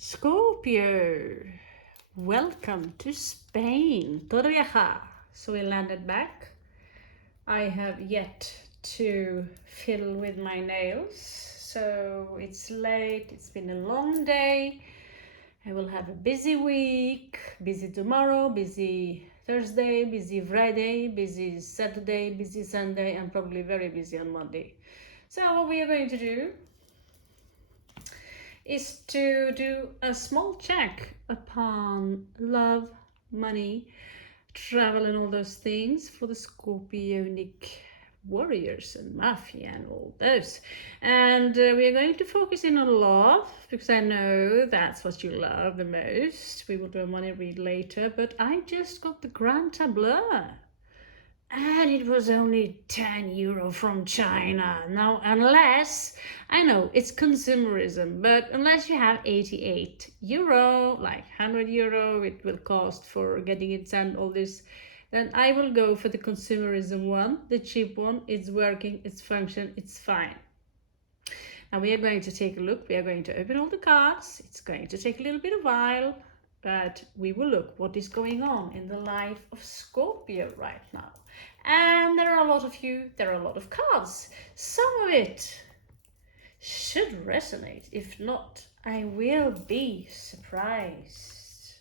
Scorpio, welcome to Spain. Torrevieja. So we landed back. I have yet to fiddle with my nails, so it's late. It's been a long day. I will have a busy week, busy tomorrow, busy Thursday, busy Friday, busy Saturday, busy Sunday, and probably very busy on Monday. So what we are going to do is to do a small check upon love, money, travel, and all those things for the Scorpionic warriors and mafia and all those. And we are going to focus in on love because I know that's what you love the most. We will do a money read later, but I just got the Gran tableu. And it was only 10 euro from China. Now, unless, I know it's consumerism, but unless you have 88 euro, like 100 euro, it will cost for getting it sent, all this, then I will go for the consumerism one, the cheap one. It's working, it's function, it's fine. Now we are going to take a look. We are going to open all the cards. It's going to take a little bit of while, but we will look what is going on in the life of Scorpio right now. And there are a lot of you, there are a lot of cards. Some of it should resonate. If not, I will be surprised.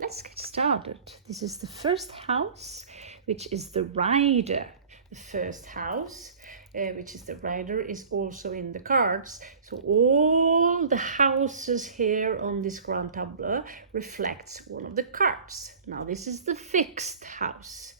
Let's get started. This is the first house, which is the rider. The first house, which is the rider, is also in the cards. So all the houses here on this Gran tableu reflects one of the cards. Now this is the fixed house.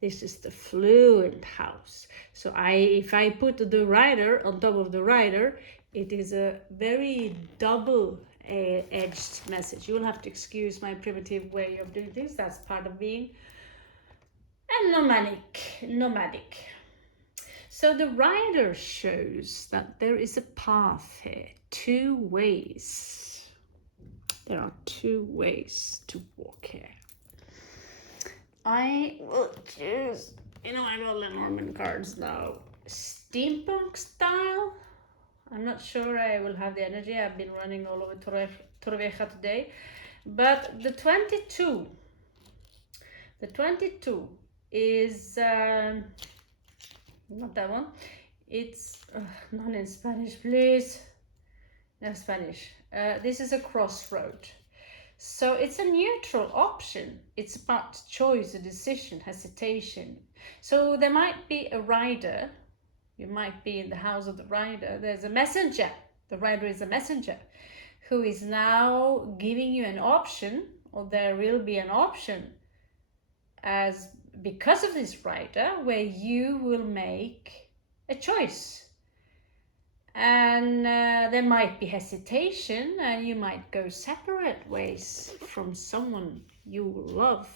This is the fluent house. So if I put the rider on top of the rider, it is a very double-edged message. You will have to excuse my primitive way of doing things. That's part of being a nomadic. So the rider shows that there is a path here, two ways. There are two ways to walk here. I will choose, I got the Norman cards now. Steampunk style. I'm not sure I will have the energy. I've been running all over Torrevieja today. But the 22 is, not that one. It's, not in Spanish, please. No Spanish. This is a crossroad. So it's a neutral option. It's about choice, a decision, hesitation. So there might be a rider. You might be in the house of the rider. There's a messenger. The rider is a messenger who is now giving you an option, or there will be an option because of this rider where you will make a choice. And there might be hesitation, and you might go separate ways from someone you love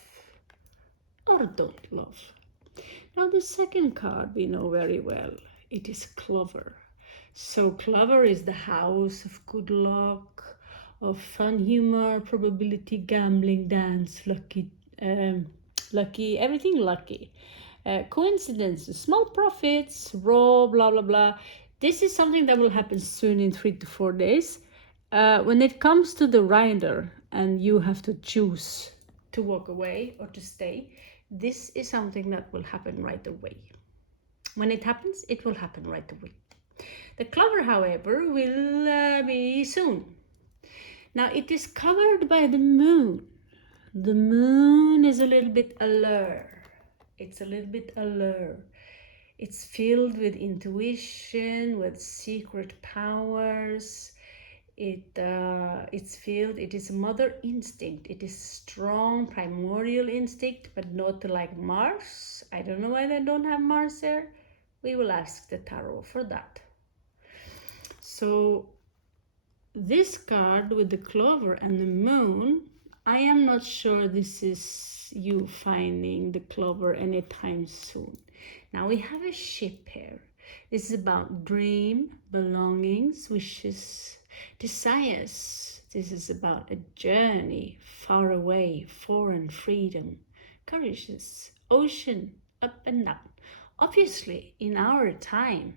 or don't love. Now the second card we know very well. It is Clover. So Clover is the house of good luck, of fun, humor, probability, gambling, dance, lucky, everything lucky. Coincidences, small profits, raw, blah, blah, blah. This is something that will happen soon in 3 to 4 days. When it comes to the rider and you have to choose to walk away or to stay, this is something that will happen right away. When it happens, it will happen right away. The Clover, however, will be soon. Now it is covered by the moon. The moon is a little bit allure. It's a little bit allure. It's filled with intuition, with secret powers. It is mother instinct. It is strong primordial instinct, but not like Mars. I don't know why they don't have Mars there. We will ask the tarot for that. So this card with the Clover and the moon, I am not sure this is you finding the Clover anytime soon. Now we have a ship here. This is about dream, belongings, wishes, desires. This is about a journey far away, foreign freedom, courageous, ocean, up and down. Obviously, in our time,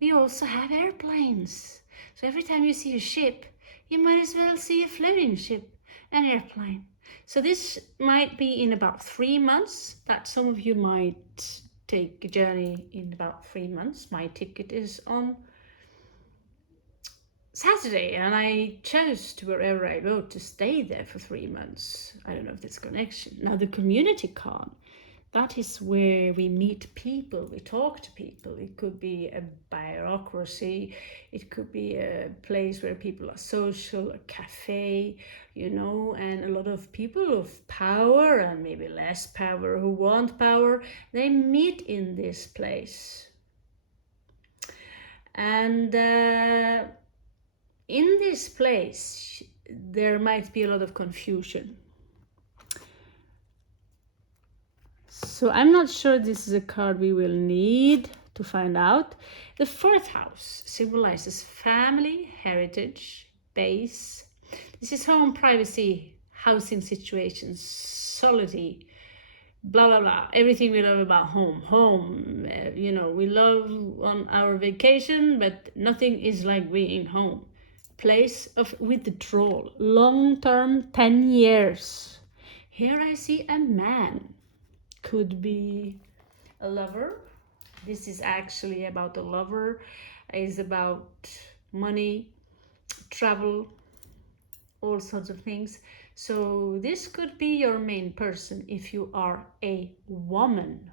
we also have airplanes. So every time you see a ship, you might as well see a floating ship, an airplane. So this might be in about 3 months that some of you might take a journey in about 3 months. My ticket is on Saturday, and I chose to wherever I go to stay there for 3 months. I don't know if that's connection. Now the community card, that is where we meet people, we talk to people. It could be a bureaucracy, it could be a place where people are social, a cafe, you know, and a lot of people of power and maybe less power who want power, they meet in this place. And in this place, there might be a lot of confusion. So I'm not sure this is a card we will need to find out. The 4th house symbolizes family, heritage, base. This is home, privacy, housing situations, solitude, blah, blah, blah. Everything we love about home. Home, you know, we love on our vacation, but nothing is like being home. Place of withdrawal, long-term, 10 years. Here I see a man. Could be a lover. This is actually about a lover. It's about money, travel, all sorts of things. So this could be your main person if you are a woman.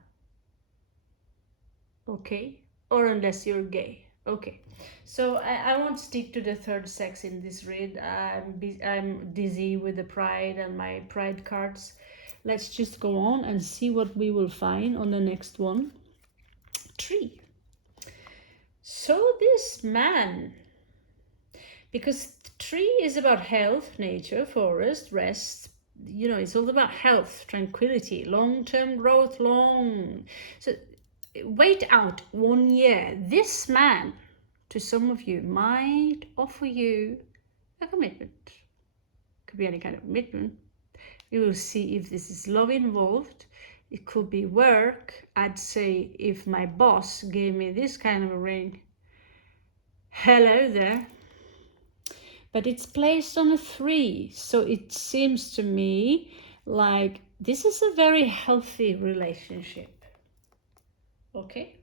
Okay? Or unless you're gay. Okay. So I won't stick to the third sex in this read. I'm dizzy with the pride and my pride cards. Let's just go on and see what we will find on the next one. Tree. So this man, because tree is about health, nature, forest, rest, you know, it's all about health, tranquility, long-term growth, So wait out 1 year. This man, to some of you, might offer you a commitment. Could be any kind of commitment. We will see if this is love involved. It could be work. I'd say if my boss gave me this kind of a ring, hello there. But it's placed on a 3. So it seems to me like this is a very healthy relationship. Okay?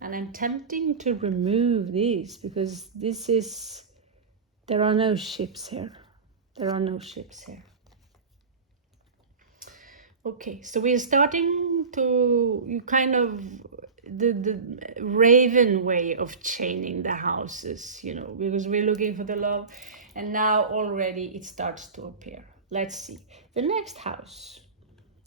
And I'm tempting to remove these because this is, there are no ships here. There are no ships here. Okay, so we are starting to, you kind of, the raven way of chaining the houses, you know, because we're looking for the love, and now already it starts to appear. Let's see. The next house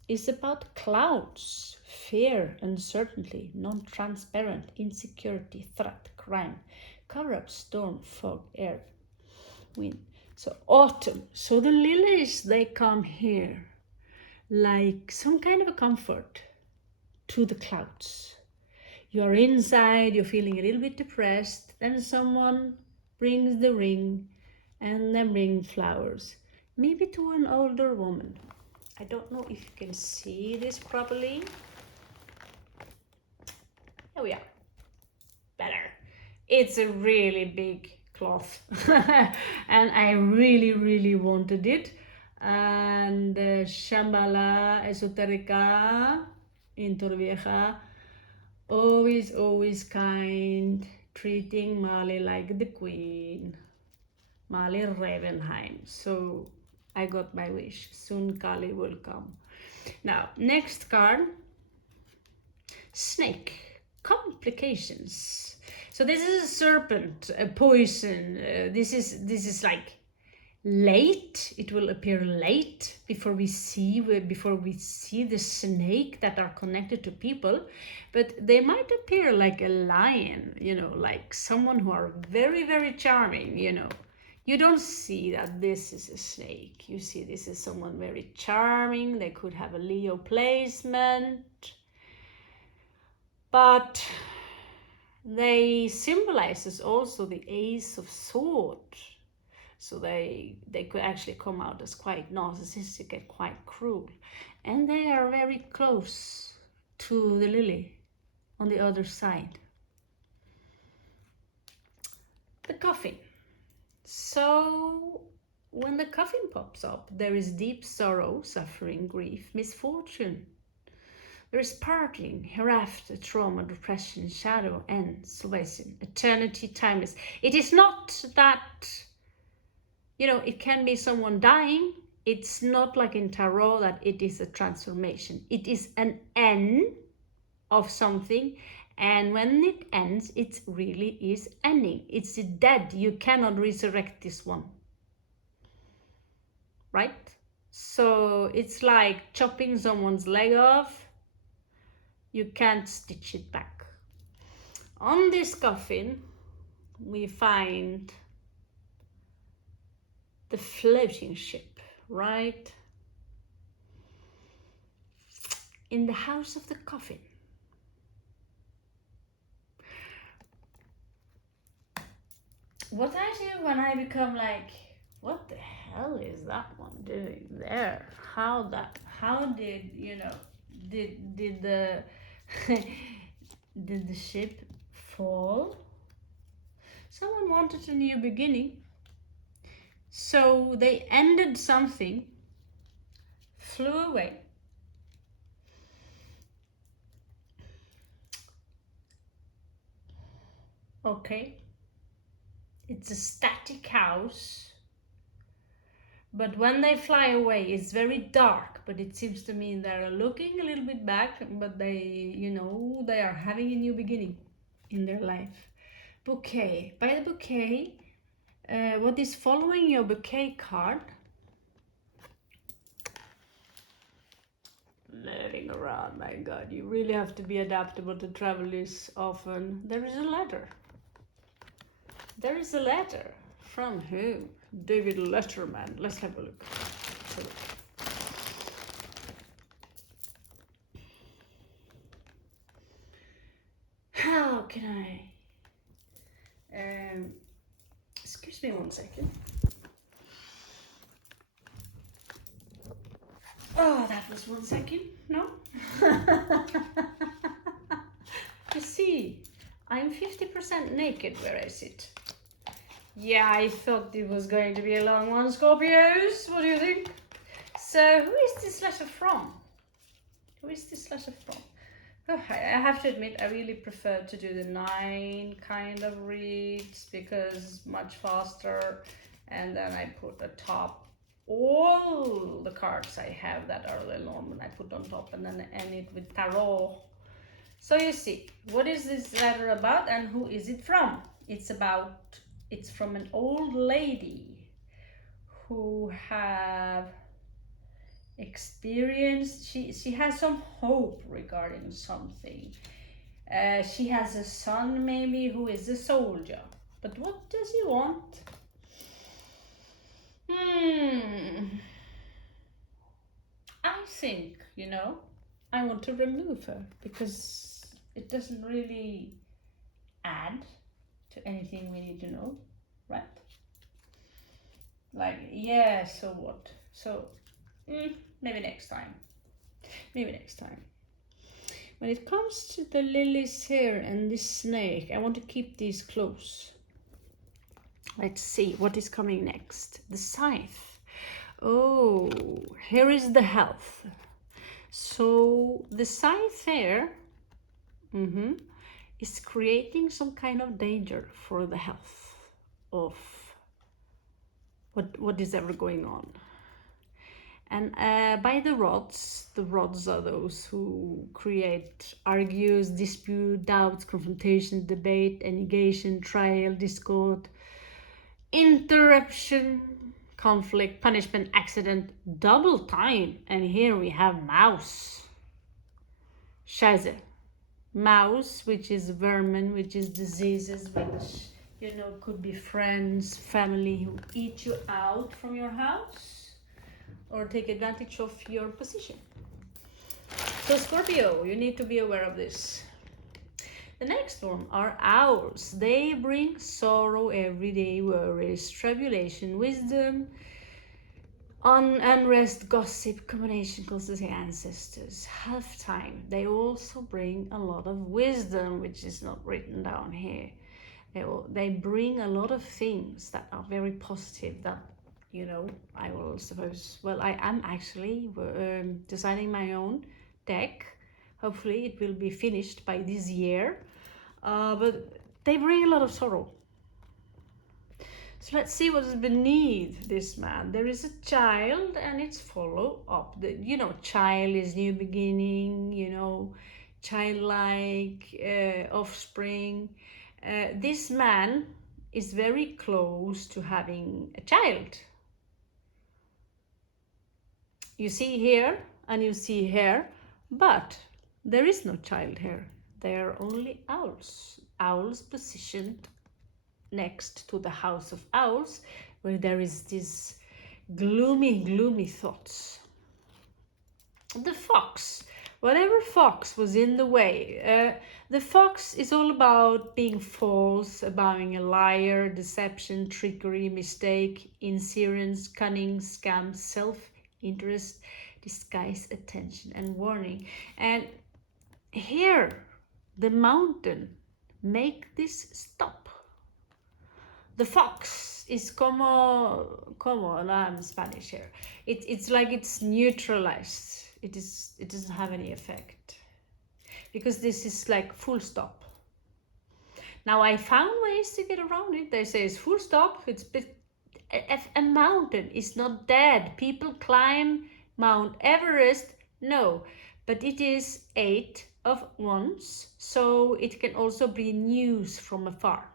is about clouds, fear, uncertainty, non-transparent, insecurity, threat, crime, cover-up, storm, fog, air, wind. So autumn. So the lilies, they come here like some kind of a comfort to the clouds. You're inside, you're feeling a little bit depressed, then someone brings the ring and then bring flowers, maybe to an older woman. I don't know if you can see this properly. Here we are. Better. It's a really big cloth and I really wanted it. And Shambhala Esoterica in Torrevieja, always kind, treating Mali like the queen, Mali Ravenheim. So I got my wish. Soon Kali will come. Now, next card, snake, complications. So this is a serpent, a poison. This is like late. It will appear late before we see the snake that are connected to people, but they might appear like a lion, you know, like someone who are very charming, you know. You don't see that this is a snake. You see this is someone very charming. They could have a Leo placement, but they symbolizes also the Ace of Swords. So they could actually come out as quite narcissistic and quite cruel. And they are very close to the lily on the other side. The coffin. So when the coffin pops up, there is deep sorrow, suffering, grief, misfortune. There is parting, hereafter, trauma, depression, shadow, end, salvation, eternity, timeless. It is not that, it can be someone dying. It's not like in tarot that it is a transformation. It is an end of something. And when it ends, it really is ending. It's dead. You cannot resurrect this one. Right? So it's like chopping someone's leg off. You can't stitch it back. On this coffin, we find the floating ship, right? In the house of the coffin. What I do when I become like, what the hell is that one doing there? How did, did the did the ship fall? Someone wanted a new beginning. So they ended something, flew away. Okay. It's a static house. But when they fly away, it's very dark, but it seems to me they're looking a little bit back, but they, they are having a new beginning in their life. Bouquet. By the bouquet, what is following your bouquet card? Living around, my God, you really have to be adaptable to travel this often. There is a letter. There is a letter. From whom? David Letterman. Let's have a look. How can I? Excuse me 1 second. Oh, that was 1 second. No? You see, I'm 50% naked where I sit. Yeah, I thought it was going to be a long one, Scorpios. What do you think? So, who is this letter from? Who is this letter from? Oh, I have to admit, I really prefer to do the 9 kind of reads because much faster. And then I put atop all the cards I have that are Lenormand. I put on top and then end it with tarot. So you see, what is this letter about and who is it from? It's from an old lady who have experienced, she has some hope regarding something. She has a son maybe who is a soldier. But what does he want? I think, I want to remove her because it doesn't really add to anything we need to know, right? Like, yeah, so what? So, maybe next time. Maybe next time. When it comes to the lilies here and this snake, I want to keep these close. Let's see what is coming next. The scythe. Oh, here is the health. So the scythe here is creating some kind of danger for the health of what is ever going on. And by the rods are those who create, argues, dispute, doubts, confrontation, debate, negation, trial, discord, interruption, conflict, punishment, accident, double time. And here we have mouse. Scheiße. Mouse, which is vermin, which is diseases, which, could be friends, family who eat you out from your house or take advantage of your position. So Scorpio, you need to be aware of this. The next one are owls. They bring sorrow, everyday worries, tribulation, wisdom, unrest, gossip, combination, closest ancestors, half time. They also bring a lot of wisdom, which is not written down here. They bring a lot of things that are very positive that, you know, I will suppose, well, I am actually designing my own deck. Hopefully it will be finished by this year. But they bring a lot of sorrow. So let's see what is beneath this man. There is a child and it's follow up. You know, child is new beginning, you know, childlike offspring. This man is very close to having a child. You see here and you see here, but there is no child here. There are only owls. Owls positioned next to the house of owls, where there is this gloomy thoughts. The fox, whatever fox was in the way, the fox is all about being false, about being a liar, deception, trickery, mistake, inserence, cunning, scam, self-interest, disguise, attention, and warning. And here, the mountain, make this stop. The fox is como, I'm Spanish here. It's like it's neutralized. It doesn't have any effect. Because this is like full stop. Now I found ways to get around it. They say it's full stop. A mountain is not dead. People climb Mount Everest. No, but it is 8 of wands, so it can also be news from afar.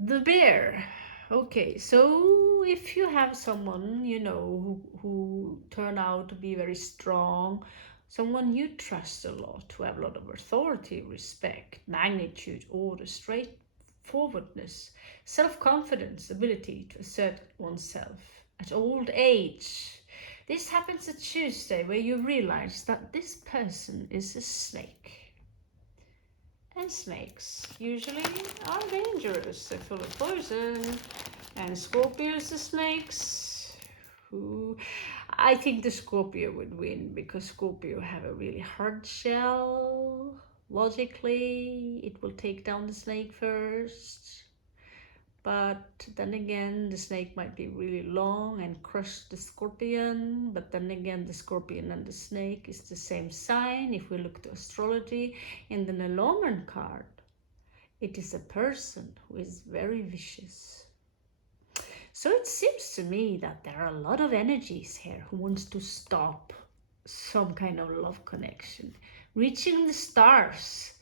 The bear. Okay, so if you have someone, you know, who turn out to be very strong, someone you trust a lot, who have a lot of authority, respect, magnitude, order, straightforwardness, self-confidence, ability to assert oneself at old age. This happens at Tuesday, where you realize that this person is a snake. And snakes usually are dangerous. They're full of poison. And Scorpios are snakes. I think the Scorpio would win, because Scorpio have a really hard shell. Logically, it will take down the snake first. But then again, the snake might be really long and crush the scorpion. But then again, the scorpion and the snake is the same sign. If we look to astrology, in the Naloman card, it is a person who is very vicious. So it seems to me that there are a lot of energies here who wants to stop some kind of love connection, reaching the stars.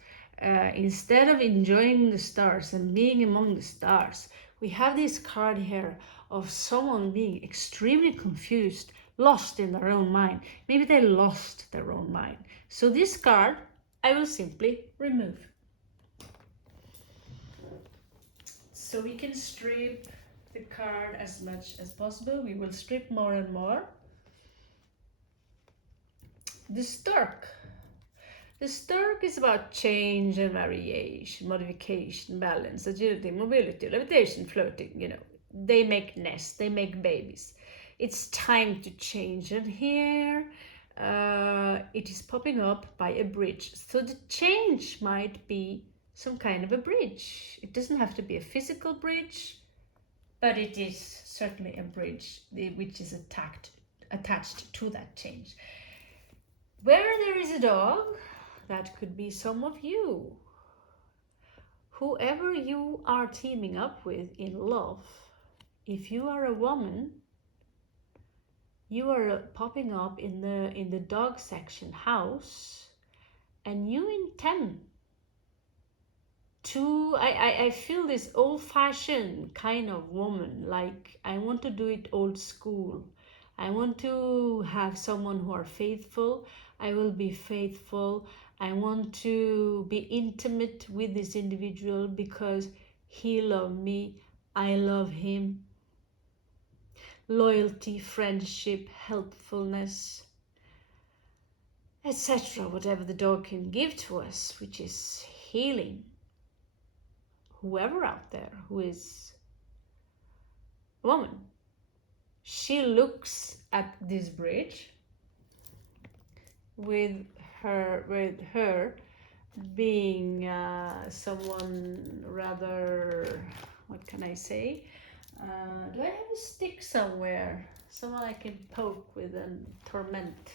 Instead of enjoying the stars and being among the stars, we have this card here of someone being extremely confused, lost in their own mind. Maybe they lost their own mind. So this card, I will simply remove. So we can strip the card as much as possible. We will strip more and more. The Stork. The stork is about change and variation, modification, balance, agility, mobility, levitation, floating, you know. They make nests, they make babies. It's time to change. And here it is popping up by a bridge. So the change might be some kind of a bridge. It doesn't have to be a physical bridge, but it is certainly a bridge which is attached to that change. Where there is a dog, that could be some of you. Whoever you are teaming up with in love, if you are a woman, you are popping up in the dog section house, and you intend to, I feel this old-fashioned kind of woman, like I want to do it old school. I want to have someone who are faithful. I will be faithful. I want to be intimate with this individual because he loves me, I love him. Loyalty, friendship, helpfulness, etc. Whatever the dog can give to us, which is healing. Whoever out there who is a woman, she looks at this bridge with her being someone rather, what can I say? Do I have a stick somewhere? Someone I can poke with and torment.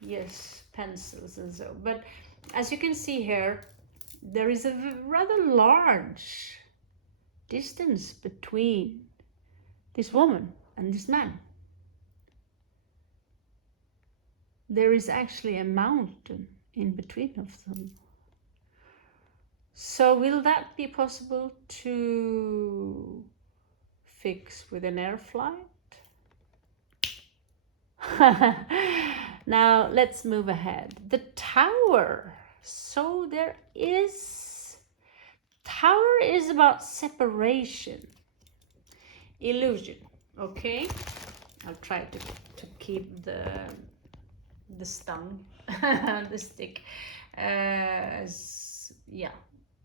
Yes, pencils and so. But as you can see here, there is a rather large distance between this woman and this man. There is actually a mountain in between of them. So will that be possible to fix with an air flight? Now let's move ahead. The tower. So tower is about separation, illusion. Okay, I'll try to keep the stung, the stick,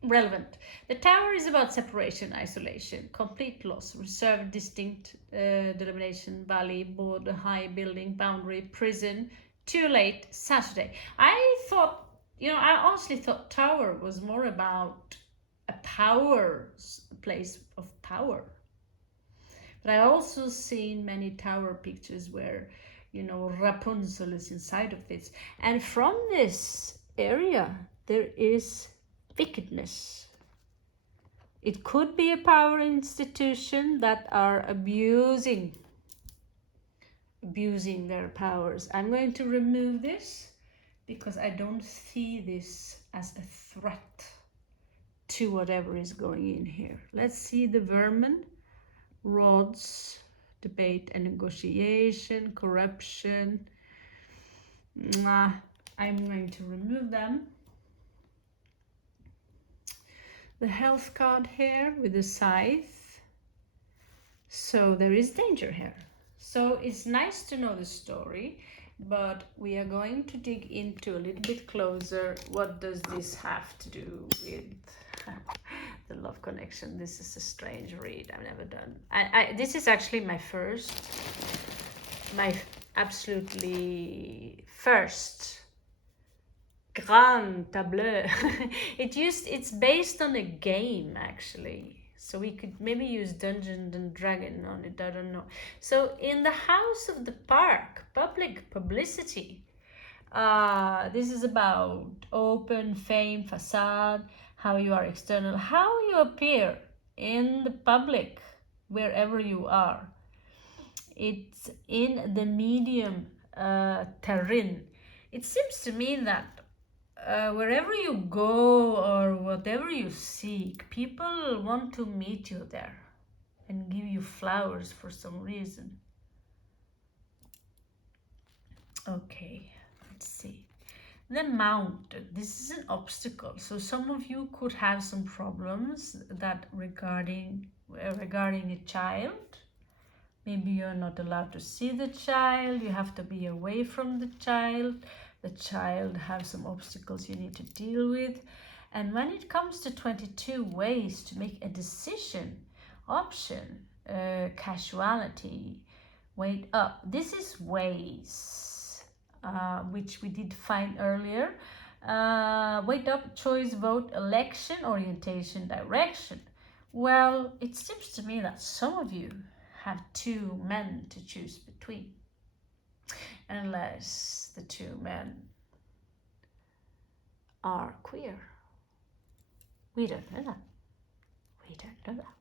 relevant. The tower is about separation, isolation, complete loss, reserved, distinct, delineation, valley, border, high, building, boundary, prison, too late, Saturday. I honestly thought tower was more about a place of power. But I also seen many tower pictures where, Rapunzel is inside of this. And from this area, there is wickedness. It could be a power institution that are abusing their powers. I'm going to remove this because I don't see this as a threat to whatever is going in here. Let's see the vermin, rods, debate and negotiation, corruption. I'm going to remove them. The health card here with the scythe. So there is danger here. So it's nice to know the story, but we are going to dig into a little bit closer. What does this have to do with the love connection? This is a strange read I've never done. This is actually my absolutely first Gran tableu. It's based on a game actually, so we could maybe use Dungeons and Dragon on it, I don't know. So in the house of the park, public publicity. This is about open fame, facade, how you are external, how you appear in the public, wherever you are. It's in the medium terrain. It seems to me that wherever you go or whatever you seek, people want to meet you there and give you flowers for some reason. Okay, let's see. The mountain. This is an obstacle. So some of you could have some problems that regarding a child. Maybe you're not allowed to see the child. You have to be away from the child. The child has some obstacles you need to deal with. And when it comes to 22 ways to make a decision, option, casualty, wait up. This is ways, which we did find earlier. Wait up, choice, vote, election, orientation, direction. Well, it seems to me that some of you have two men to choose between. Unless the two men are queer. We don't know that. We don't know that.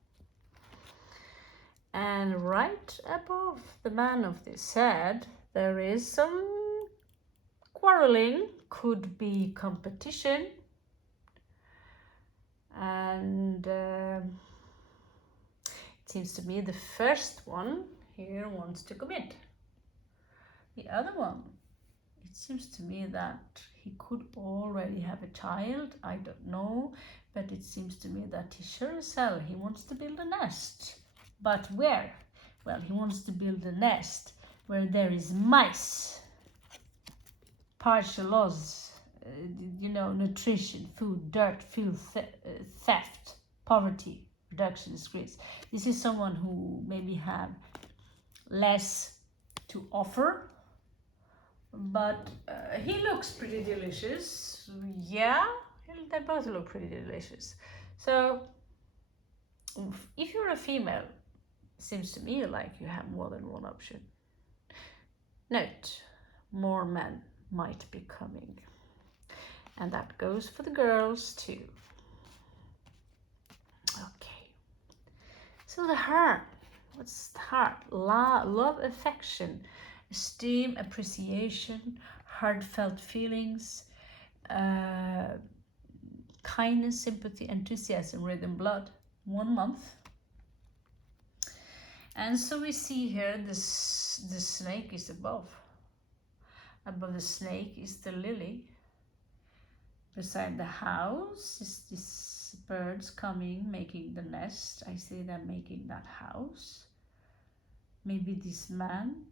And right above the man of this head, there is some quarreling, could be competition. And it seems to me the first one here wants to commit. The other one, it seems to me that he could already have a child, I don't know, but it seems to me that he sure as hell, he wants to build a nest. But where? Well, he wants to build a nest where there is mice, partial loss, nutrition, food, dirt, filth, theft, poverty, reduction, disgrace. This is someone who maybe have less to offer, but he looks pretty delicious. Yeah, they both look pretty delicious. So if you're a female, it seems to me like you have more than one option. Note, more men might be coming. And that goes for the girls too. Okay. So the heart. What's the heart? Love, affection, esteem, appreciation, heartfelt feelings, kindness, sympathy, enthusiasm, rhythm, blood. 1 month. And so we see here the snake is above. Above the snake is the lily. Beside the house is this birds coming, making the nest. I see them making that house. Maybe this man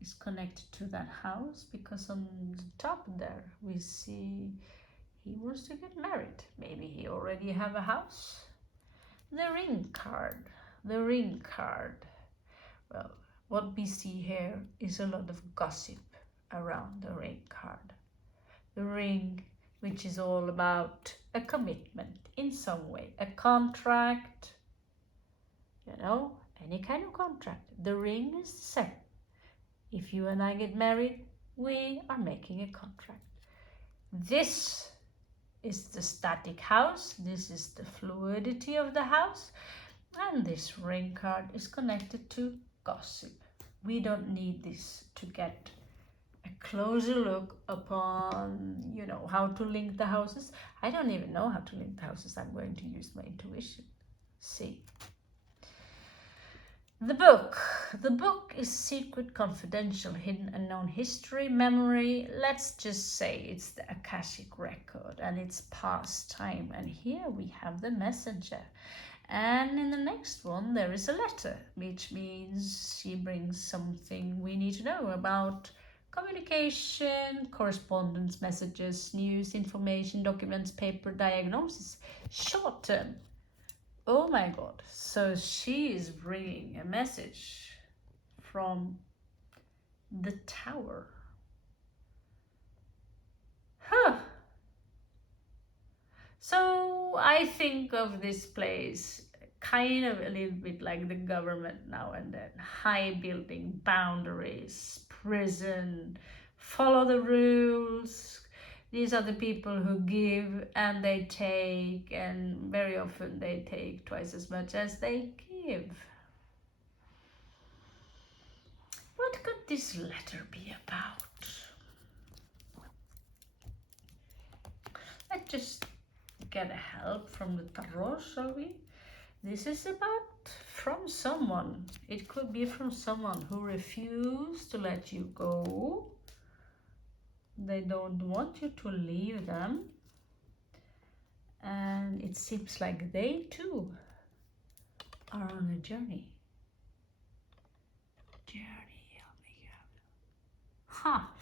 is connected to that house because on the top there we see he wants to get married. Maybe he already have a house. The ring card. The ring card. Well, what we see here is a lot of gossip around the ring card. The ring, which is all about a commitment in some way, a contract, you know, any kind of contract. The ring is the same. If you and I get married, we are making a contract. This is the static house. This is the fluidity of the house. And this ring card is connected to gossip. We don't need this to get a closer look upon, you know, how to link the houses. I don't even know how to link the houses. I'm going to use my intuition. See. The book. The book is secret, confidential, hidden, unknown history, memory. Let's just say it's the Akashic record and it's past time. And here we have the messenger. And in the next one, there is a letter, which means she brings something we need to know about communication, correspondence, messages, news, information, documents, paper, diagnosis, short term. Oh my God. So she is bringing a message from the tower. Huh. So I think of this place kind of a little bit like the government now and then. High building, boundaries, prison, follow the rules. These are the people who give and they take, and very often they take twice as much as they give. What could this letter be about? Let's just get a help from the tarot, shall we? This is about from someone. It could be from someone who refused to let you go. They don't want you to leave them. And it seems like they too are on a journey.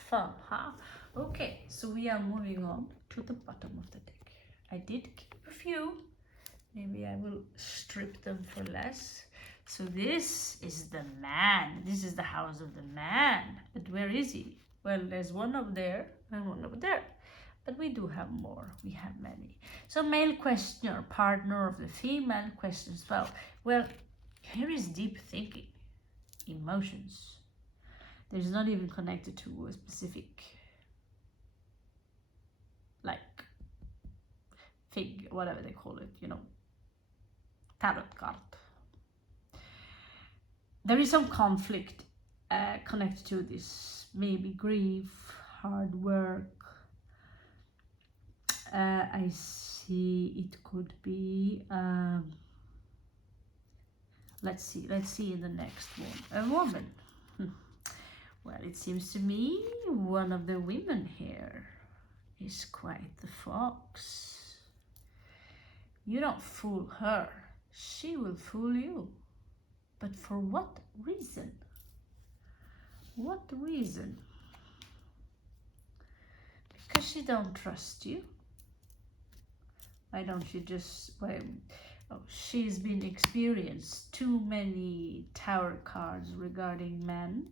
Fun, huh? Okay, so we are moving on to the bottom of the deck. I did keep a few. Maybe I will strip them for less. So this is the man. This is the house of the man. But where is he? Well, there's one up there and one up there. But we do have more. We have many. So male questioner, partner of the female questions. Well, here is deep thinking, emotions. There's not even connected to a specific, like, fig, whatever they call it, you know, tarot card. There is some conflict connected to this, maybe grief, hard work. I see it could be, let's see in the next one, a woman. Well, it seems to me one of the women here is quite the fox. You don't fool her, she will fool you. But for what reason? What reason? Because she don't trust you. Why don't you just, she's been experienced too many tower cards regarding men.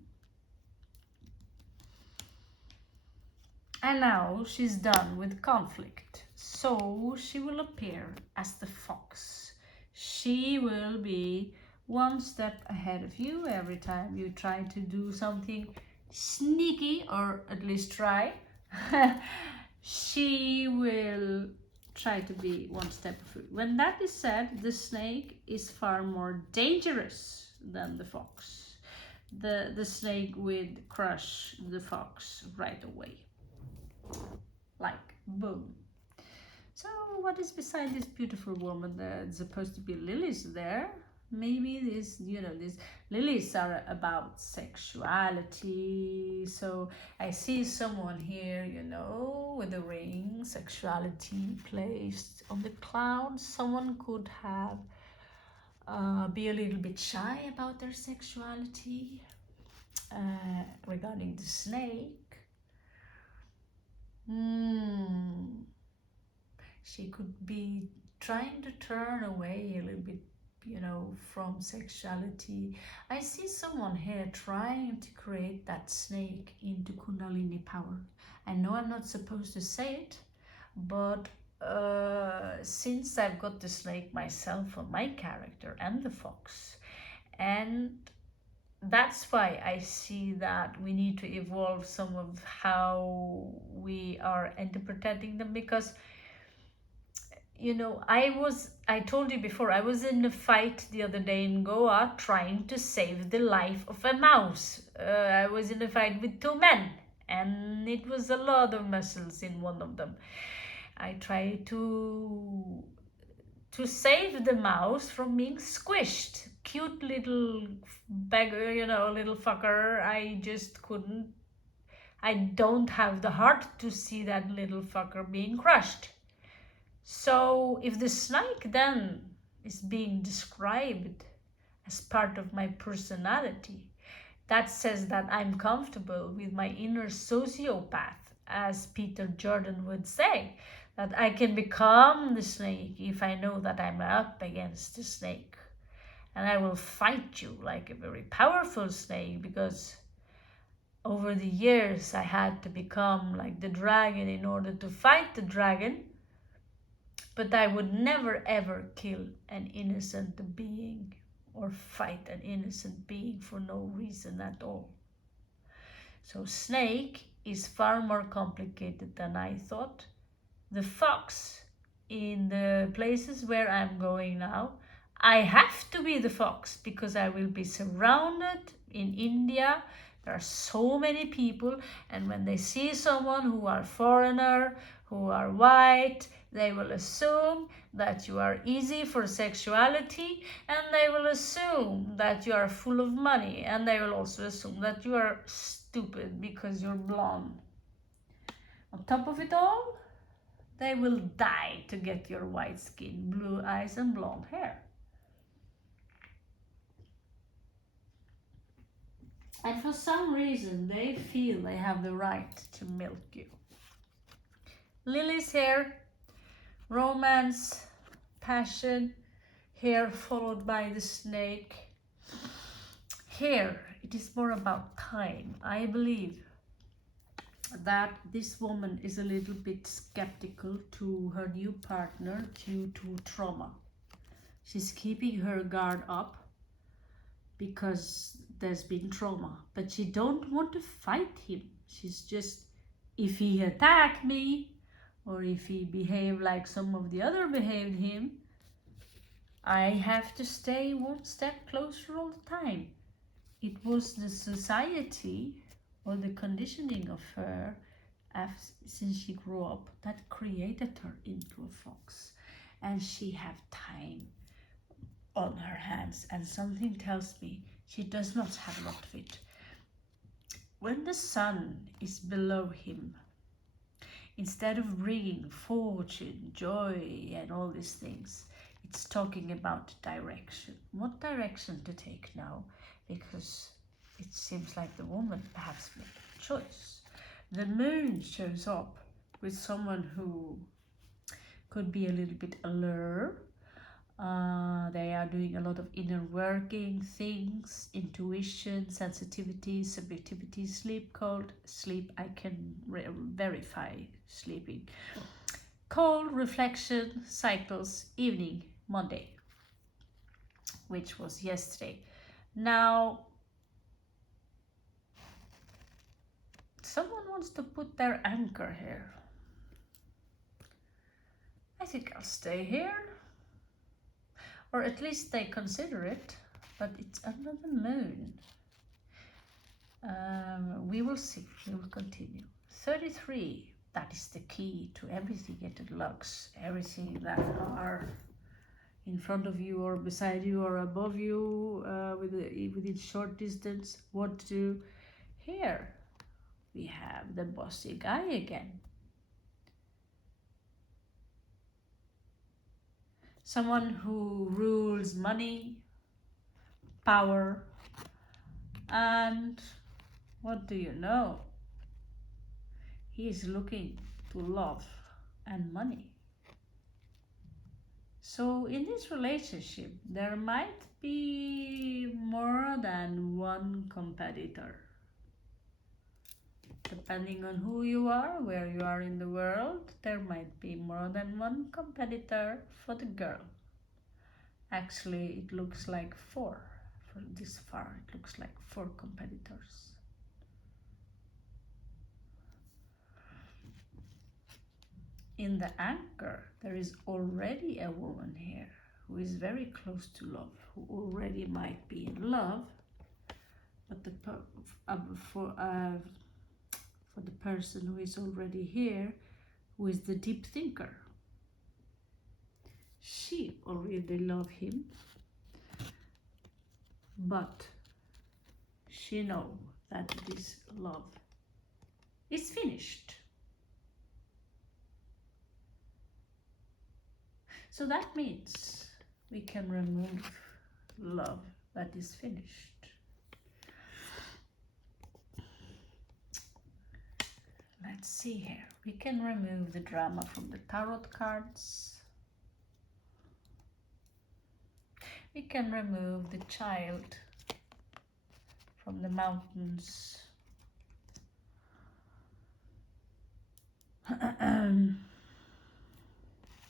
And now she's done with conflict. So she will appear as the fox. She will be one step ahead of you every time you try to do something sneaky, or at least try. She will try to be one step ahead. When that is said, the snake is far more dangerous than the fox. The snake would crush the fox right away. Like boom. So what is beside this beautiful woman? There's supposed to be lilies there. Maybe these lilies are about sexuality. So I see someone here, with a ring, sexuality placed on the cloud. Someone could have be a little bit shy about their sexuality regarding the snake. She could be trying to turn away a little bit, from sexuality. I see someone here trying to create that snake into Kundalini power. I know I'm not supposed to say it, but since I've got the snake myself on my character and the fox, and that's why I see that we need to evolve some of how we are interpreting them, because I told you before, I was in a fight the other day in Goa trying to save the life of a mouse. I was in a fight with two men, and it was a lot of muscles in one of them. I tried to save the mouse from being squished. Cute little beggar, little fucker. I just couldn't. I don't have the heart to see that little fucker being crushed. So if the snake then is being described as part of my personality, that says that I'm comfortable with my inner sociopath, as Peter Jordan would say, that I can become the snake if I know that I'm up against the snake. And I will fight you like a very powerful snake, because over the years I had to become like the dragon in order to fight the dragon. But I would never ever kill an innocent being or fight an innocent being for no reason at all. So snake is far more complicated than I thought. The fox, in the places where I'm going now, I have to be the fox because I will be surrounded in India. There are so many people, and when they see someone who are foreigner, who are white, they will assume that you are easy for sexuality, and they will assume that you are full of money, and they will also assume that you are stupid because you're blonde. On top of it all, they will die to get your white skin, blue eyes, and blonde hair. And for some reason, they feel they have the right to milk you. Lily's hair, romance, passion, here followed by the snake. Here, it is more about time. I believe that this woman is a little bit skeptical to her new partner due to trauma. She's keeping her guard up because there's been trauma, but she don't want to fight him. She's just, if he attack me, or if he behave like some of the other behaved him, I have to stay one step closer all the time. It was the society or the conditioning of her since she grew up that created her into a fox, and she have time on her hands, and something tells me she does not have a lot of it. When the sun is below him, instead of bringing fortune, joy, and all these things, it's talking about direction. What direction to take now? Because it seems like the woman perhaps made a choice. The moon shows up with someone who could be a little bit alert. They are doing a lot of inner working things, intuition, sensitivity, subjectivity, sleep, cold, sleep, I can verify sleeping. Cold, reflection, cycles, evening, Monday, which was yesterday. Now, someone wants to put their anchor here. I think I'll stay here. Or at least they consider it, but it's under the moon. We will see, we will continue. 33, that is the key to everything it unlocks. Everything that are in front of you or beside you or above you, within short distance, what to do. Here we have the bossy guy again. Someone who rules money, power, and what do you know? He is looking to love and money. So in this relationship, there might be more than one competitor. Depending on who you are, where you are in the world, there might be more than one competitor for the girl. Actually, it looks like 4. From this far, it looks like 4 competitors. In the anchor, there is already a woman here who is very close to love, who already might be in love, but for the person who is already here, who is the deep thinker, she already loves him, but she knows that this love is finished. So that means we can remove love that is finished. Let's see here. We can remove the drama from the tarot cards. We can remove the child from the mountains.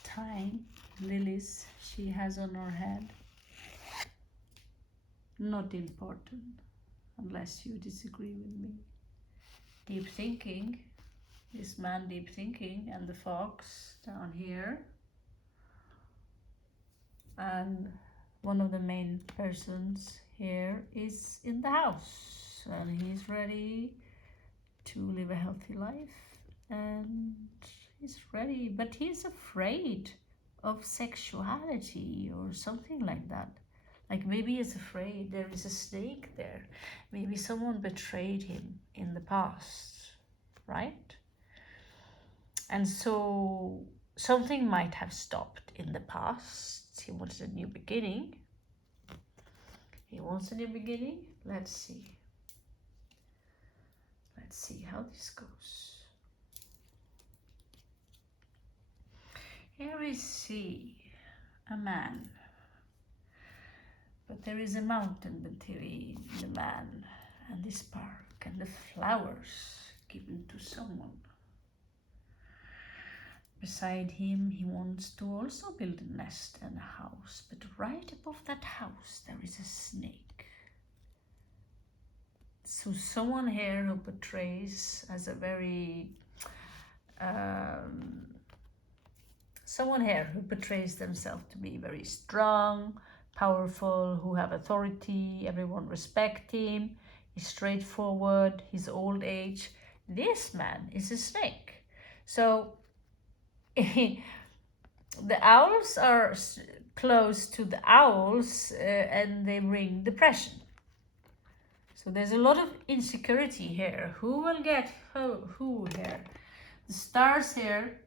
Time, lilies she has on her head. Not important, unless you disagree with me. Deep thinking, this man deep thinking, and the fox down here. And one of the main persons here is in the house, and he's ready to live a healthy life, and he's ready, but he's afraid of sexuality or something like that. Like maybe he's afraid there is a snake there. Maybe someone betrayed him in the past, right? And so something might have stopped in the past. He wants a new beginning. He wants a new beginning. Let's see. Let's see how this goes. Here we see a man, but there is a mountain between the man and this park and the flowers given to someone. Beside him, he wants to also build a nest and a house, but right above that house there is a snake. So someone here who portrays as a very someone here who portrays themselves to be very strong, powerful, who have authority, everyone respect him, he's straightforward, his old age. This man is a snake. So the owls are close to the owls and they bring depression. So there's a lot of insecurity here. Who will get who here? The stars here.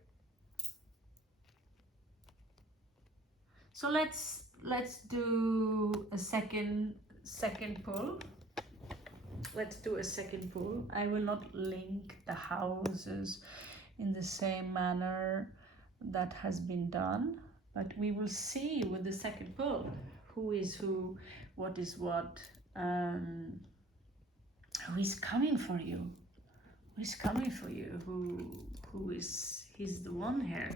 So let's do a second pull. Let's do a second pull. I will not link the houses in the same manner that has been done, but we will see with the second pull who is who, what is what, who is coming for you, who is coming for you, who is, he's the one here.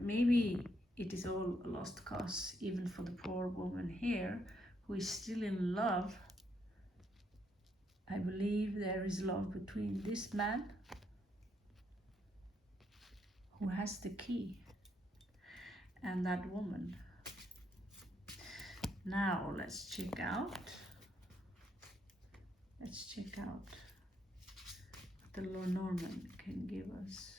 Maybe it is all a lost cause, even for the poor woman here, who is still in love. I believe there is love between this man, who has the key, and that woman. Now let's check out. Let's check out what the Lenormand can give us.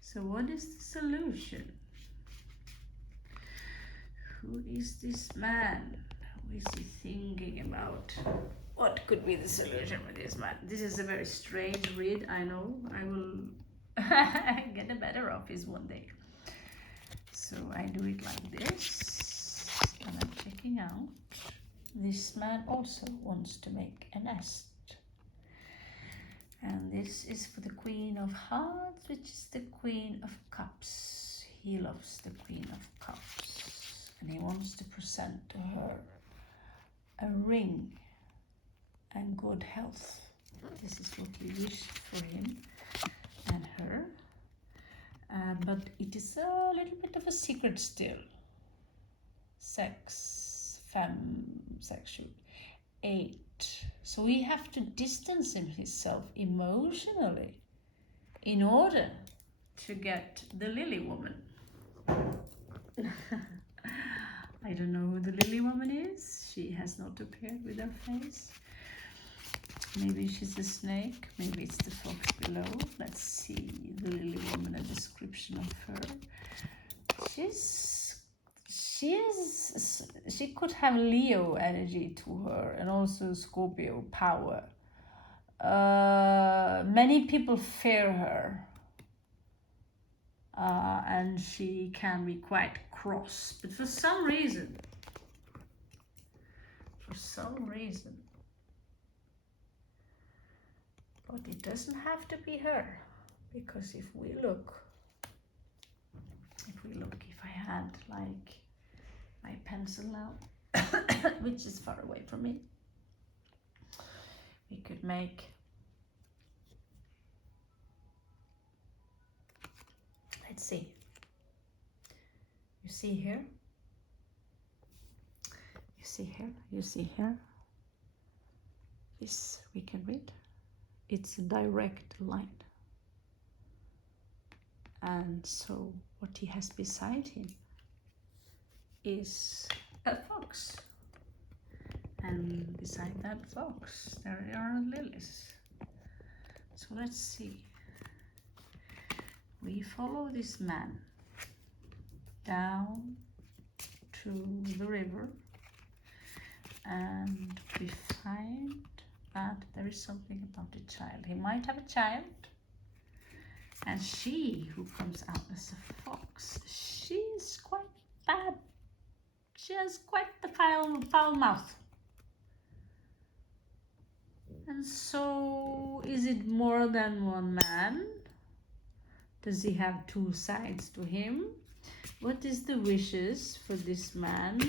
So what is the solution? Who is this man? Who is he thinking about? What could be the solution with this man? This is a very strange read, I know. I will get a better office one day. So I do it like this, and I'm checking out. This man also wants to make a nest. And this is for the Queen of Hearts, which is the Queen of Cups. He loves the Queen of Cups. And he wants to present to her a ring and good health. This is what he wished for him and her. But it is a little bit of a secret still. Sex, femme, sexual. 8. So we have to distance himself emotionally in order to get the Lily Woman. I don't know who the Lily Woman is. She has not appeared with her face. Maybe she's a snake. Maybe it's the fox below. Let's see the Lily Woman, a description of her. She could have Leo energy to her, and also Scorpio power. Many people fear her, and she can be quite cross, but for some reason, but it doesn't have to be her, because if we look, if I had like my pencil now, which is far away from me, we could make, let's see, you see here, this we can read, it's a direct line. And so what he has beside him is a fox. And beside that fox, there are lilies. So let's see. We follow this man down to the river, and we find that there is something about the child. He might have a child. And she, who comes out as a fox, she's quite bad. She has quite the foul mouth. And so, is it more than one man? Does he have two sides to him? What is the wishes for this man?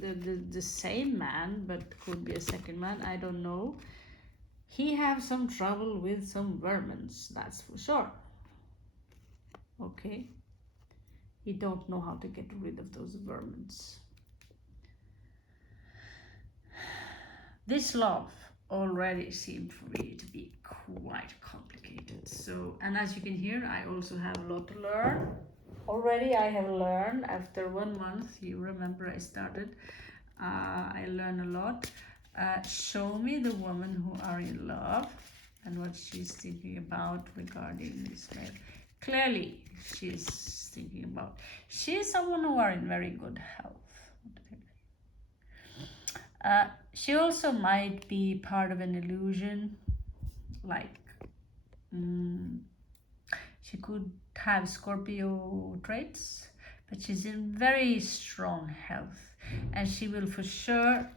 The same man, but could be a second man, I don't know. He have some trouble with some vermins, that's for sure. Okay. He don't know how to get rid of those vermins. This love already seemed for me to be quite complicated. So, and as you can hear, I also have a lot to learn. Already I have learned after 1 month, you remember I started, I learned a lot. Show me the woman who are in love and what she's thinking about regarding this male. Clearly, she's thinking about, she's someone who are in very good health. She also might be part of an illusion, like she could have Scorpio traits, but she's in very strong health, and she will for sure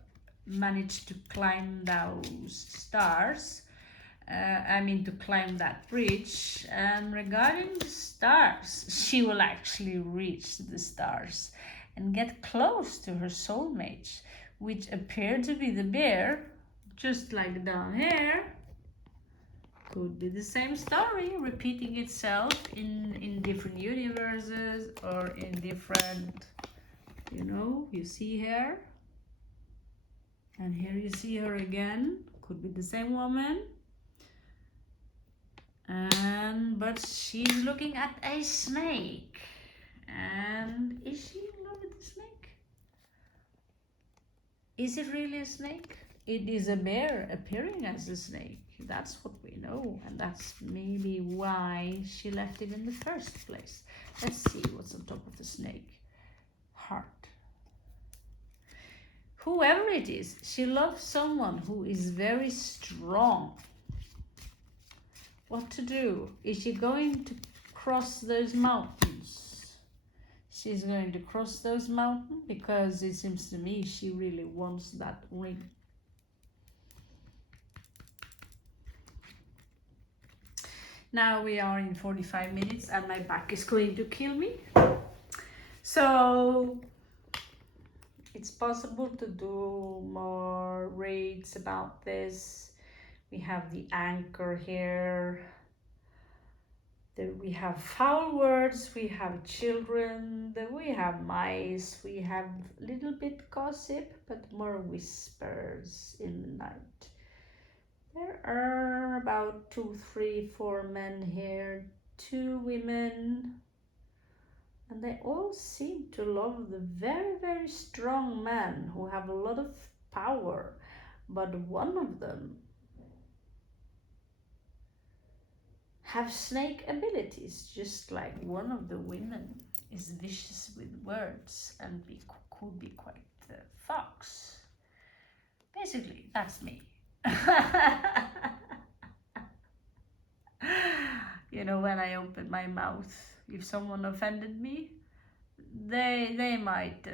manage to climb those stars to climb that bridge. And regarding the stars, she will actually reach the stars and get close to her soulmate, which appeared to be the bear, just like down here. Could be the same story repeating itself in different universes or in different, you see her. And here you see her again. Could be the same woman. But she's looking at a snake. And is she in love with the snake? Is it really a snake? It is a bear appearing as a snake. That's what we know. And that's maybe why she left it in the first place. Let's see what's on top of the snake. Heart. Whoever it is, she loves someone who is very strong. What to do? Is she going to cross those mountains? She's going to cross those mountains because it seems to me she really wants that ring. Now we are in 45 minutes and my back is going to kill me. So it's possible to do more reads about this. We have the anchor here. We have foul words, we have children, we have mice, we have little bit gossip, but more whispers in the night. There are about 2, 3, 4 men here, 2 women, and they all seem to love the very, very strong man who have a lot of power, but one of them have snake abilities, just like one of the women is vicious with words and could be quite the fox. Basically, that's me. When I open my mouth, if someone offended me, they might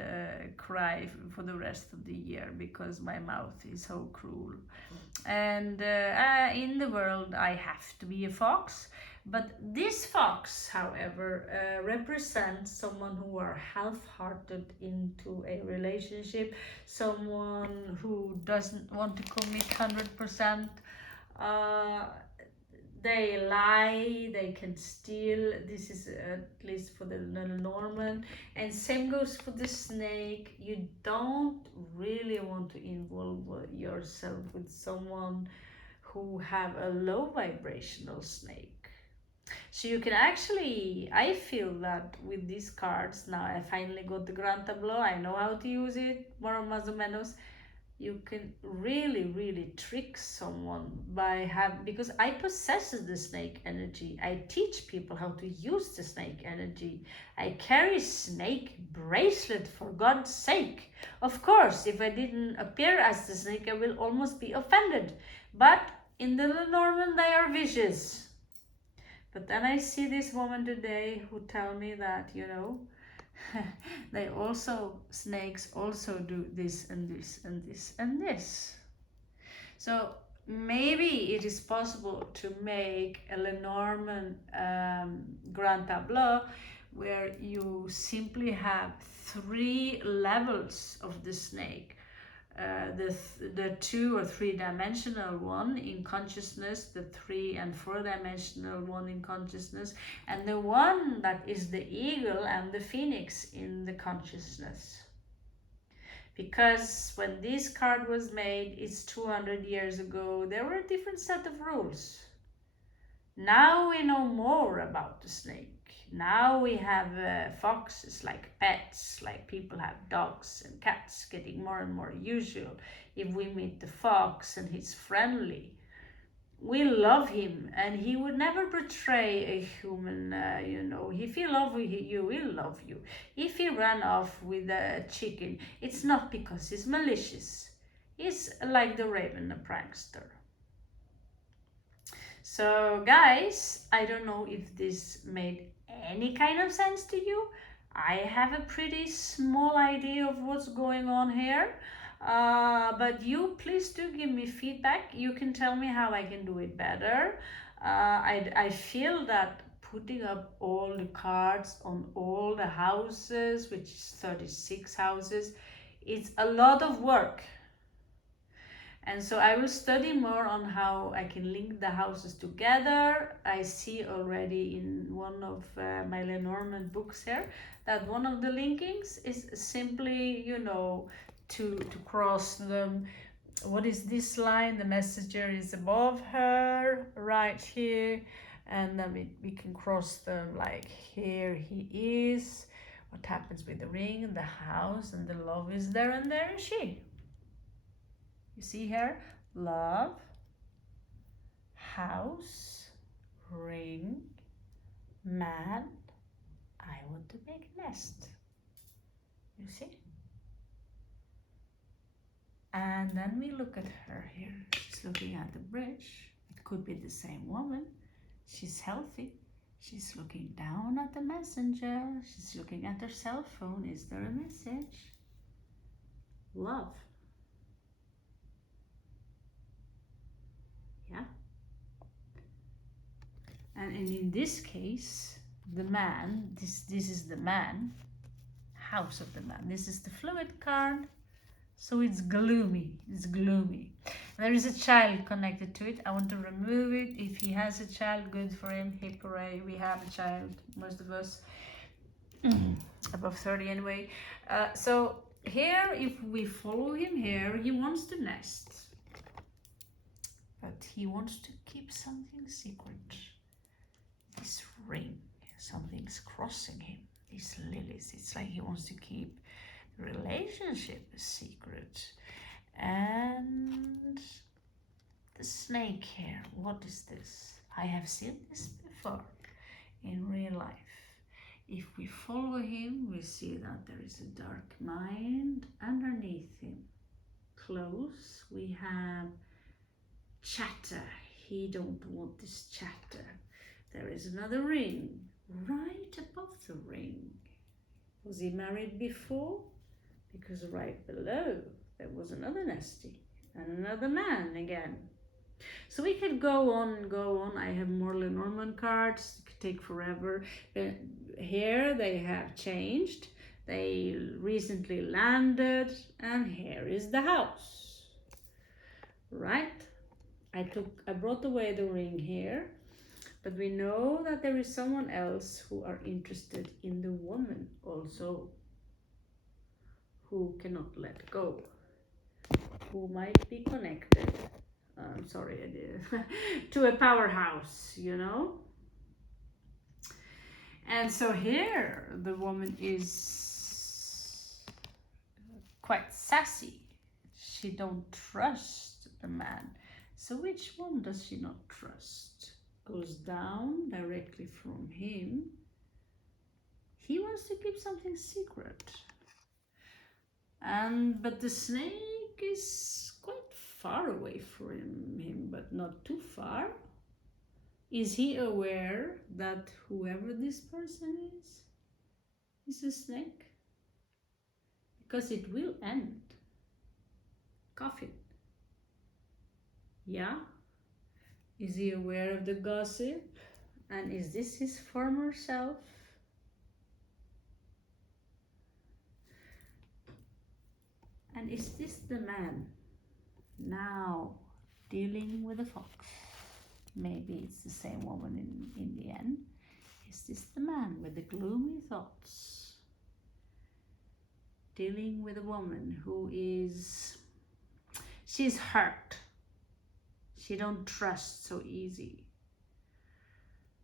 cry for the rest of the year because my mouth is so cruel. And in the world I have to be a fox, but this fox, however, represents someone who are half-hearted into a relationship, someone who doesn't want to commit 100%. They lie, they can steal. This is at least for the Norman. And same goes for the snake. You don't really want to involve yourself with someone who have a low vibrational snake. So you can actually, I feel that with these cards, now I finally got the Gran tableu, I know how to use it, more or menos. You can really trick someone because I possess the snake energy. I teach people how to use the snake energy. I carry snake bracelet, for God's sake. Of course, if I didn't appear as the snake, I will almost be offended. But in the Norman, they are vicious. But then I see this woman today who tell me that, snakes also do this and this and this and this. So maybe it is possible to make a Lenormand Gran tableu where you simply have 3 levels of the snake. The 2 or 3 dimensional one in consciousness, the 3 and 4 dimensional one in consciousness, and the one that is the eagle and the phoenix in the consciousness. Because when this card was made, it's 200 years ago, there were a different set of rules. Now we know more about the snake. Now we have foxes like pets, like people have dogs and cats, getting more and more usual. If we meet the fox and he's friendly, we love him and he would never betray a human, If he loves you, he will love you. If he ran off with a chicken, it's not because he's malicious. He's like the raven, a prankster. So guys, I don't know if this made any kind of sense to you. I have a pretty small idea of what's going on here. But you please do give me feedback. You can tell me how I can do it better. I feel that putting up all the cards on all the houses, which is 36 houses, it's a lot of work. And so I will study more on how I can link the houses together. I see already in one of my Lenormand books here that one of the linkings is simply, to cross them. What is this line? The messenger is above her, right here. And then we can cross them like here he is. What happens with the ring and the house, and the love is there, and there is she. You see here, love, house, ring, man, I want to make nest. You see? And then we look at her here. She's looking at the bridge. It could be the same woman. She's healthy. She's looking down at the messenger. She's looking at her cell phone. Is there a message? Love. Yeah. And in this case, the man, this is the man, house of the man. This is the fluid card. So it's gloomy. It's gloomy. There is a child connected to it. I want to remove it. If he has a child, good for him. Hip hooray. We have a child, most of us. Above 30 anyway. So here, if we follow him here, he wants to nest. But he wants to keep something secret. This ring, something's crossing him. These lilies, it's like he wants to keep the relationship a secret. And the snake here, what is this? I have seen this before in real life. If we follow him, we see that there is a dark mind underneath him. Close, we have chatter. He don't want this chatter. There is another ring right above the ring. Was he married before? Because right below there was another nesty and another man again. So we could go on and go on. I have more Lenormand cards. It could take forever. Here they have changed. They recently landed, and here is the house. Right? I brought away the ring here, but we know that there is someone else who are interested in the woman also, who cannot let go, who might be connected. Sorry, I did to a powerhouse, And so here the woman is quite sassy. She don't trust the man. So which one does she not trust? Goes down directly from him. He wants to keep something secret. But the snake is quite far away from him, but not too far. Is he aware that whoever this person is a snake? Because it will end. Coffin. Yeah? Is he aware of the gossip? And is this his former self? And is this the man now dealing with the fox? Maybe it's the same woman in the end. Is this the man with the gloomy thoughts? Dealing with a woman who is, she's hurt. She don't trust so easy.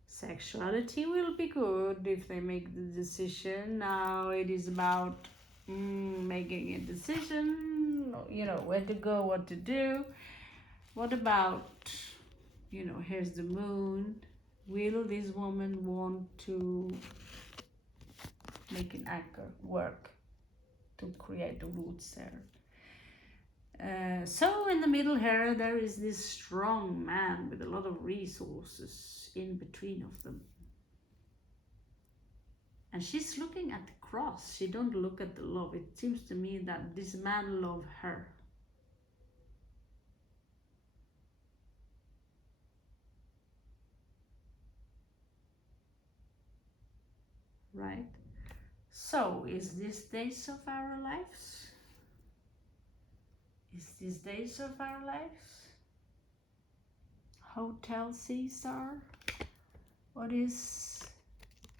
Sexuality will be good if they make the decision. Now it is about making a decision, where to go, what to do. What about, here's the moon. Will this woman want to make an anchor work to create the roots there? So in the middle here, there is this strong man with a lot of resources in between of them. And she's looking at the cross. She don't look at the love. It seems to me that this man loved her. Right? So, is this days of our lives? Is this days of our lives? Hotel Caesar? What is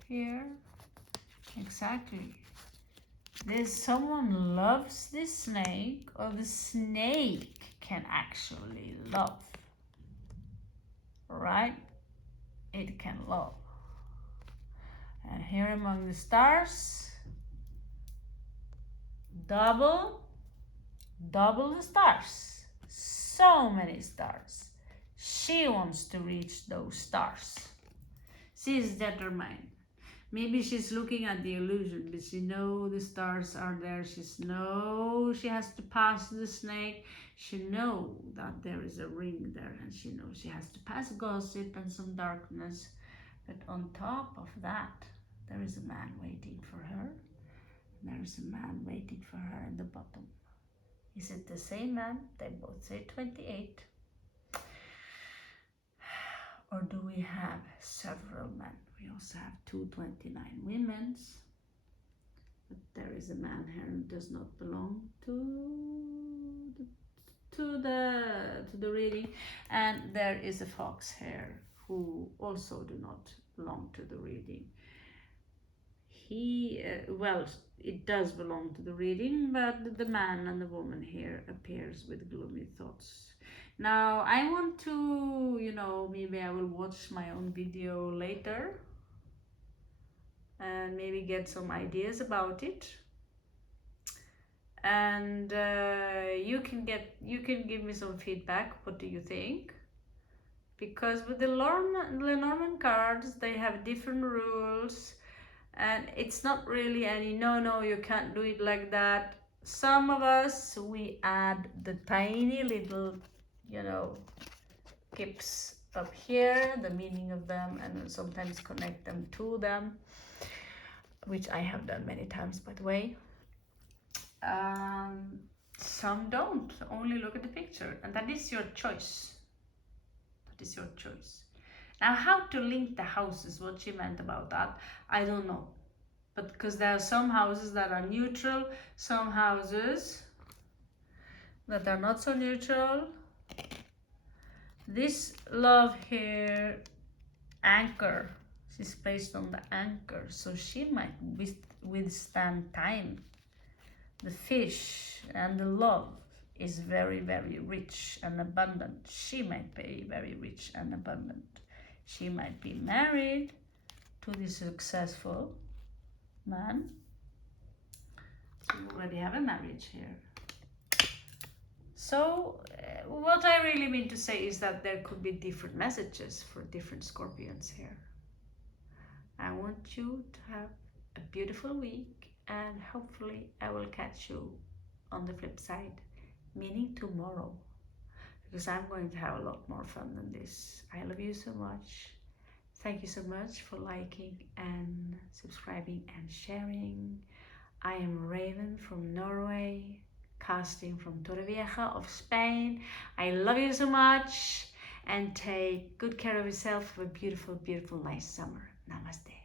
here? Exactly. There's someone loves this snake, or the snake can actually love. Right? It can love. And here among the stars, double the stars. So many stars. She wants to reach those stars. She is determined. Maybe she's looking at the illusion, but she knows the stars are there. She knows she has to pass the snake. She knows that there is a ring there, and she knows she has to pass gossip and some darkness. But on top of that, there is a man waiting for her. There is a man waiting for her at the bottom. Is it the same man? They both say 28. Or do we have several men? We also have 229 women. But there is a man here who does not belong to the reading. And there is a fox here who also do not belong to the reading. Well, it does belong to the reading, but the man and the woman here appears with gloomy thoughts. Now, I want to, maybe I will watch my own video later and maybe get some ideas about it. And you can give me some feedback. What do you think? Because with the Lenormand cards, they have different rules. And it's not really any, no, you can't do it like that. Some of us, we add the tiny little, skips up here, the meaning of them, and sometimes connect them to them, which I have done many times, by the way. Some don't, only look at the picture, and that is your choice. That is your choice. Now, how to link the houses, what she meant about that, I don't know. But because there are some houses that are neutral, some houses that are not so neutral. This love here, anchor, she's placed on the anchor, so she might withstand time. The fish and the love is very, very rich and abundant. She might be very rich and abundant. She might be married to this successful man. So you already have a marriage here. So what I really mean to say is that there could be different messages for different Scorpions here. I want you to have a beautiful week, and hopefully I will catch you on the flip side, meaning tomorrow, because I'm going to have a lot more fun than this. I love you so much. Thank you so much for liking and subscribing and sharing. I am Raven from Norway, casting from Torrevieja of Spain. I love you so much, and take good care of yourself. Have a beautiful, beautiful, nice summer. Namaste.